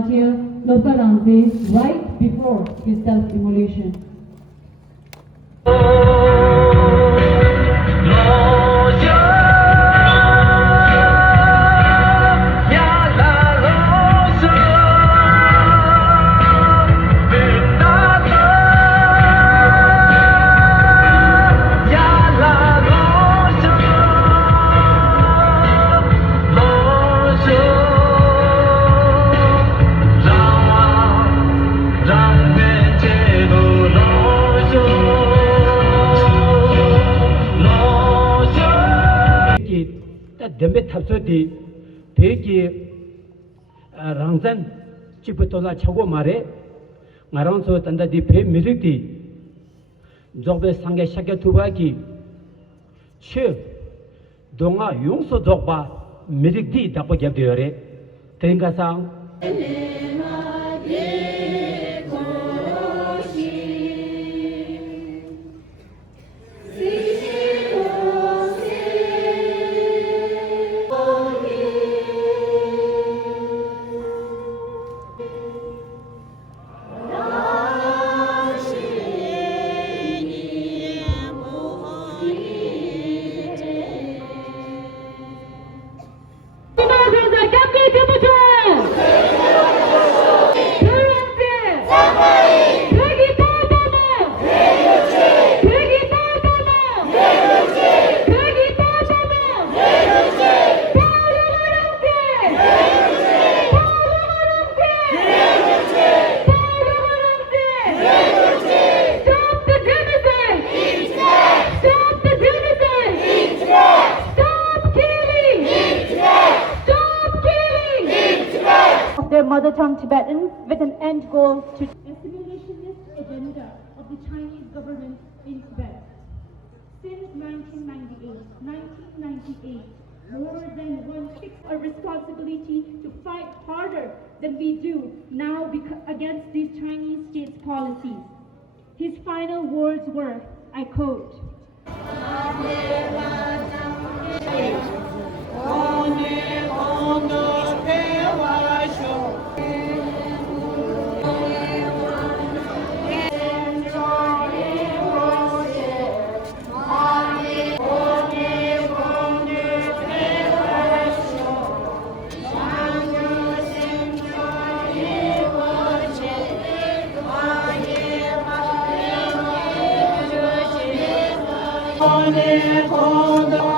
Martyr Loparanze right before his self-immolation. Dembe tabso di peki rangzan chibutola chago mare ngarangso tanda di pe mirik di zogbe sangye shakya tuba ki che donga yungso zogba mirik di dakpo gyabdo yore tenka sang their mother tongue Tibetan with an end goal to assimilationist agenda of the Chinese government in Tibet. Since 1998, more than 1/6 a responsibility to fight harder than we do now against these Chinese state's policies. His final words were, I quote, Konde